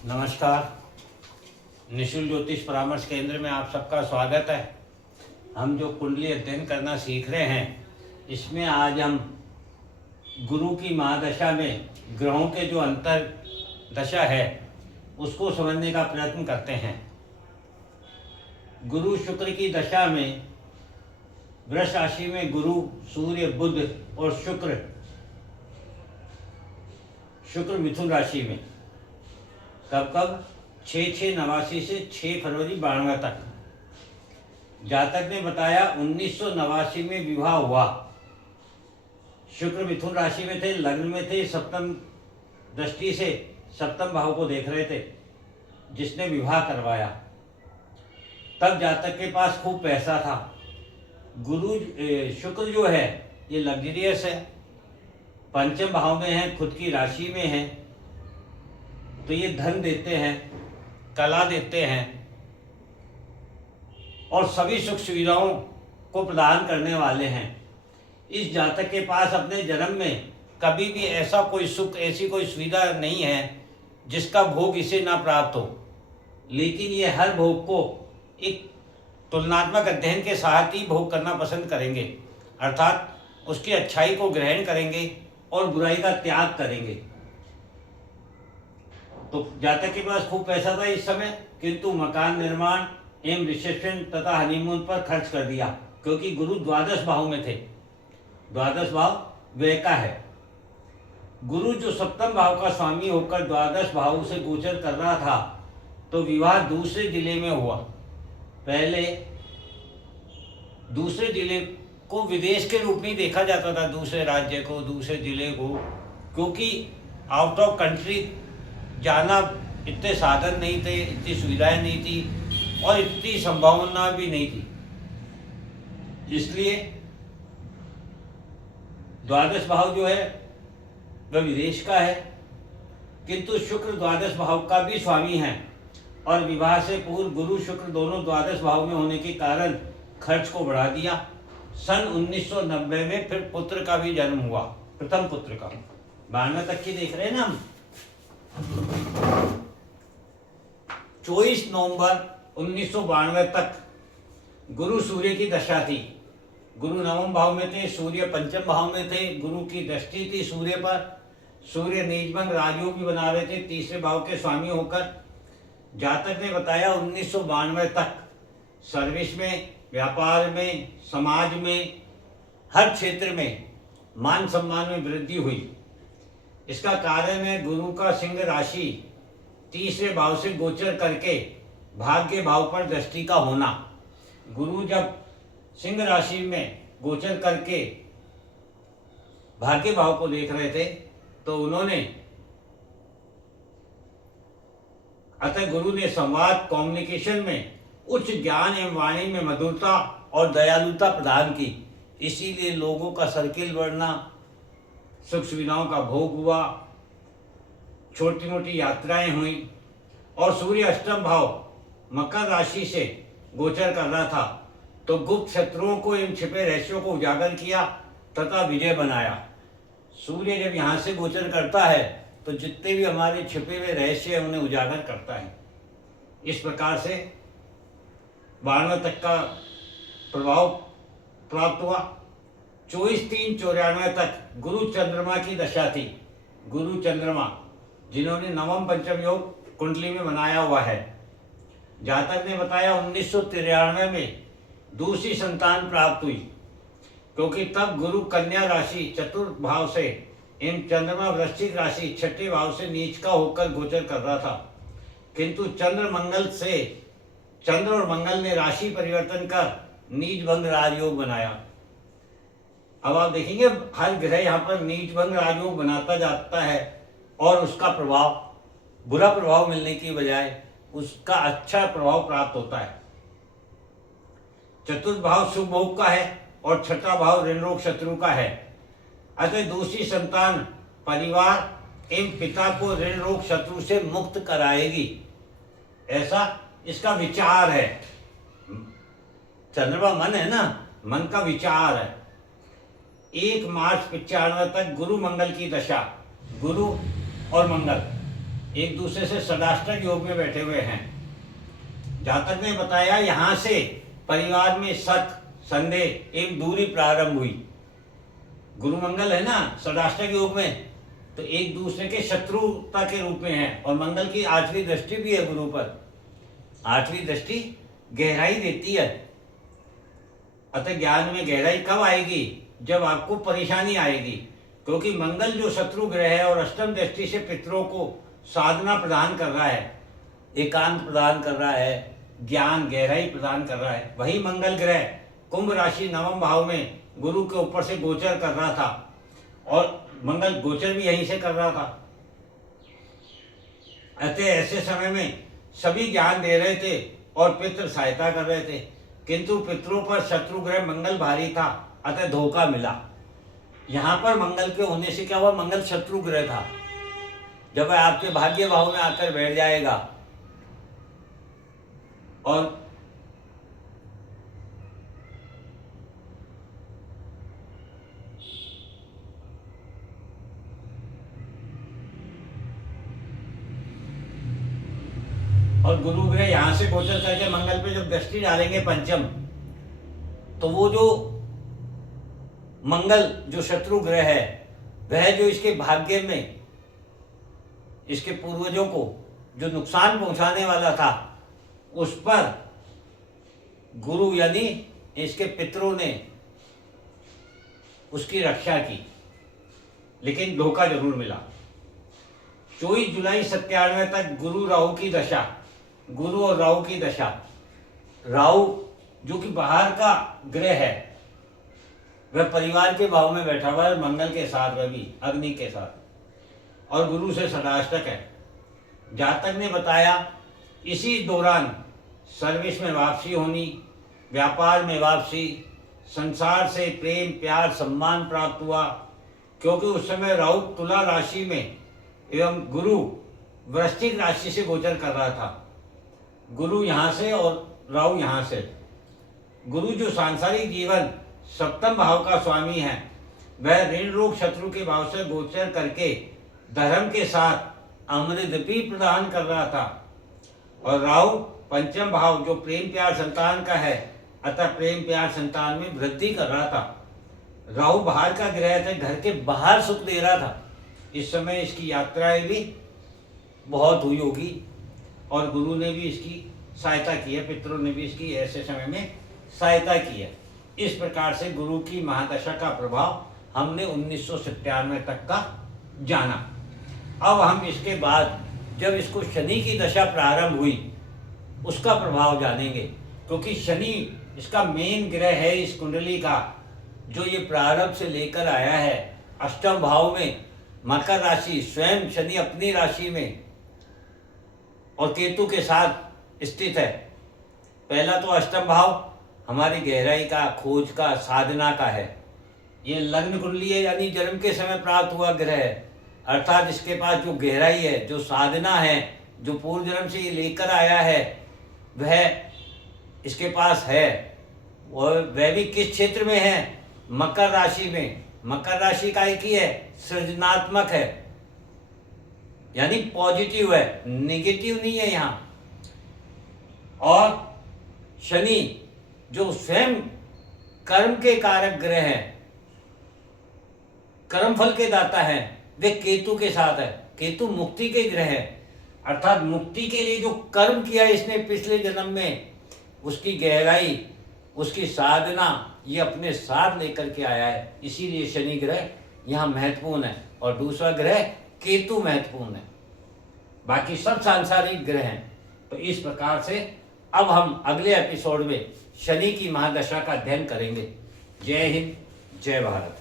नमस्कार। निशुल्क ज्योतिष परामर्श केंद्र में आप सबका स्वागत है। हम जो कुंडली अध्ययन करना सीख रहे हैं, इसमें आज हम गुरु की महादशा में ग्रहों के जो अंतर दशा है उसको समझने का प्रयत्न करते हैं। गुरु शुक्र की दशा में वृष राशि में गुरु, सूर्य, बुध और शुक्र मिथुन राशि में कब 6/6/89 से 6 फरवरी 92 तक। जातक ने बताया 1989 में विवाह हुआ। शुक्र मिथुन राशि में थे, लग्न में थे, सप्तम दृष्टि से सप्तम भाव को देख रहे थे, जिसने विवाह करवाया। तब जातक के पास खूब पैसा था। शुक्र जो है ये लग्जरियस है, पंचम भाव में है, खुद की राशि में है, तो ये धन देते हैं, कला देते हैं और सभी सुख सुविधाओं को प्रदान करने वाले हैं। इस जातक के पास अपने जन्म में कभी भी ऐसा कोई सुख, ऐसी कोई सुविधा नहीं है जिसका भोग इसे ना प्राप्त हो, लेकिन ये हर भोग को एक तुलनात्मक अध्ययन के साथ ही भोग करना पसंद करेंगे, अर्थात उसकी अच्छाई को ग्रहण करेंगे और बुराई का त्याग करेंगे। तो जातक के पास खूब पैसा था इस समय, किंतु मकान निर्माण एवं रिसेप्शन तथा हनीमून पर खर्च कर दिया, क्योंकि गुरु द्वादश भाव में थे। द्वादश भाव व्यय का है। गुरु जो सप्तम भाव का स्वामी होकर द्वादश भाव से गोचर कर रहा था, तो विवाह दूसरे जिले में हुआ। पहले दूसरे जिले को विदेश के रूप में देखा जाता था, दूसरे राज्य को, दूसरे जिले को, क्योंकि आउट ऑफ कंट्री जाना इतने साधन नहीं थे, इतनी सुविधाएं नहीं थी और इतनी संभावना भी नहीं थी। इसलिए द्वादश भाव जो है वह विदेश का है, किंतु शुक्र द्वादश भाव का भी स्वामी है और विवाह से पूर्व गुरु शुक्र दोनों द्वादश भाव में होने के कारण खर्च को बढ़ा दिया। सन 1990 में फिर पुत्र का भी जन्म हुआ, प्रथम पुत्र का। 92 तक की देख रहे हैं ना हम। 24 नवंबर 1992 तक गुरु सूर्य की दशा थी। गुरु नवम भाव में थे, सूर्य पंचम भाव में थे। गुरु की दृष्टि थी सूर्य पर। सूर्य नीचभंग राजयोग भी बना रहे थे, तीसरे भाव के स्वामी होकर। जातक ने बताया 1992 तक सर्विस में, व्यापार में, समाज में, हर क्षेत्र में मान सम्मान में वृद्धि हुई। इसका कारण है गुरु का सिंह राशि तीसरे भाव से गोचर करके भाग्य भाव पर दृष्टि का होना। गुरु जब सिंह राशि में गोचर करके भाग्य भाव को देख रहे थे, तो उन्होंने अतः गुरु ने संवाद, कम्युनिकेशन में उच्च ज्ञान एवं वाणी में मधुरता और दयालुता प्रदान की। इसीलिए लोगों का सर्किल बढ़ना, सुख सुविधाओं का भोग हुआ, छोटी मोटी यात्राएं हुई। और सूर्य अष्टम भाव मकर राशि से गोचर कर रहा था, तो गुप्त शत्रुओं को इन छिपे रहस्यों को उजागर किया तथा विजय बनाया। सूर्य जब यहाँ से गोचर करता है तो जितने भी हमारे छिपे हुए रहस्य हैं उन्हें उजागर करता है। इस प्रकार से 92 तक का प्रभाव प्राप्त हुआ। 24/3/94 तक गुरु चंद्रमा की दशा थी। गुरु चंद्रमा जिन्होंने नवम पंचम योग कुंडली में बनाया हुआ है। जातक ने बताया 1993 में दूसरी संतान प्राप्त हुई, क्योंकि तब गुरु कन्या राशि चतुर्थ भाव से एवं चंद्रमा वृश्चिक राशि छठे भाव से नीच का होकर गोचर कर रहा था, किंतु चंद्र और मंगल ने राशि परिवर्तन कर नीच भंग राजयोग बनाया। अब आप देखेंगे हर ग्रह यहाँ पर नीच भंग राजयोग बनाता जाता है और उसका प्रभाव, बुरा प्रभाव मिलने की बजाय उसका अच्छा प्रभाव प्राप्त होता है। चतुर्थ भाव शुभ भोग का है और छठा भाव ऋण रोग शत्रु का है। अतः दूसरी संतान परिवार एवं पिता को ऋण रोग शत्रु से मुक्त कराएगी, ऐसा इसका विचार है। चंद्रमा मन है ना, मन का विचार है। 1 मार्च 95 तक गुरु मंगल की दशा, गुरु और मंगल एक दूसरे से षडाष्टक योग में बैठे हुए हैं। जातक ने बताया यहाँ से परिवार में शक, संदेह एक दूरी प्रारंभ हुई। गुरु मंगल है ना षडाष्टक योग में, तो एक दूसरे के शत्रुता के रूप में है। और मंगल की 8वीं दृष्टि भी है गुरु पर। 8वीं दृष्टि गहराई देती है। अतः ज्ञान में गहराई कब आएगी? जब आपको परेशानी आएगी, क्योंकि मंगल जो शत्रु ग्रह है और अष्टम दृष्टि से पितरों को साधना प्रदान कर रहा है, एकांत प्रदान कर रहा है, ज्ञान गहराई प्रदान कर रहा है। वही मंगल ग्रह कुंभ राशि 9वें भाव में गुरु के ऊपर से गोचर कर रहा था, और मंगल गोचर भी यहीं से कर रहा था। अतः ऐसे समय में सभी ज्ञान दे रहे थे और पितृ सहायता कर रहे थे, किंतु पितरों पर शत्रु ग्रह मंगल भारी था, अतः धोखा मिला। यहाँ पर मंगल के होने से क्या हुआ? मंगल शत्रु ग्रह था। जब वह आपके भाग्य भाव में आकर बैठ जाएगा और गुरु ग्रह यहाँ से गोचर करके मंगल पे जब दृष्टि डालेंगे पंचम, तो वो जो मंगल जो शत्रु ग्रह है, वह जो इसके भाग्य में इसके पूर्वजों को जो नुकसान पहुंचाने वाला था, उस पर गुरु यानी इसके पितरों ने उसकी रक्षा की, लेकिन धोखा जरूर मिला। 24 जुलाई 97 तक गुरु राहु की दशा, गुरु और राहु की दशा। राहु जो कि बाहर का ग्रह है, वह परिवार के भाव में बैठा हुआ है मंगल के साथ, वह भी अग्नि के साथ, और गुरु से षडाष्टक है। जातक ने बताया इसी दौरान सर्विस में वापसी होनी, व्यापार में वापसी, संसार से प्रेम प्यार सम्मान प्राप्त हुआ, क्योंकि उस समय राहु तुला राशि में एवं गुरु वृश्चिक राशि से गोचर कर रहा था। गुरु यहाँ से और राहु यहाँ से। गुरु जो सांसारिक जीवन सप्तम भाव का स्वामी है, वह ऋण रोग शत्रु के भाव से गोचर करके धर्म के साथ अमृत भी प्रदान कर रहा था। और राहु पंचम भाव जो प्रेम प्यार संतान का है, अतः प्रेम प्यार संतान में वृद्धि कर रहा था। राहु बाहर का ग्रह था, घर के बाहर सुख दे रहा था। इस समय इसकी यात्राएं भी बहुत हुई होगी, और गुरु ने भी इसकी सहायता की है, पितरों ने भी इसकी ऐसे समय में सहायता की है। इस प्रकार से गुरु की महादशा का प्रभाव हमने 1997 तक का जाना। अब हम इसके बाद जब इसको शनि की दशा प्रारंभ हुई, उसका प्रभाव जानेंगे, क्योंकि शनि इसका मेन ग्रह है इस कुंडली का, जो ये प्रारंभ से लेकर आया है अष्टम भाव में मकर राशि, स्वयं शनि अपनी राशि में और केतु के साथ स्थित है। पहला तो अष्टम भाव हमारी गहराई का, खोज का, साधना का है। ये लग्न कुंडली है, यानी जन्म के समय प्राप्त हुआ ग्रह है, अर्थात इसके पास जो गहराई है, जो साधना है, जो पूर्व जन्म से ये लेकर आया है, वह इसके पास है। और वह भी किस क्षेत्र में है? मकर राशि में। मकर राशि का एक ही है, सृजनात्मक है, यानी पॉजिटिव है, नेगेटिव नहीं है यहाँ। और शनि जो स्वयं कर्म के कारक ग्रह है, कर्म फल के दाता है, वे केतु के साथ है। केतु मुक्ति के ग्रह है, अर्थात मुक्ति के लिए जो कर्म किया इसने पिछले जन्म में, उसकी गहराई, उसकी साधना ये अपने साथ लेकर के आया है। इसीलिए शनि ग्रह यहाँ महत्वपूर्ण है, और दूसरा ग्रह केतु महत्वपूर्ण है। बाकी सब सांसारिक ग्रह हैं। तो इस प्रकार से अब हम अगले एपिसोड में शनि की महादशा का अध्ययन करेंगे। जय हिंद, जय भारत।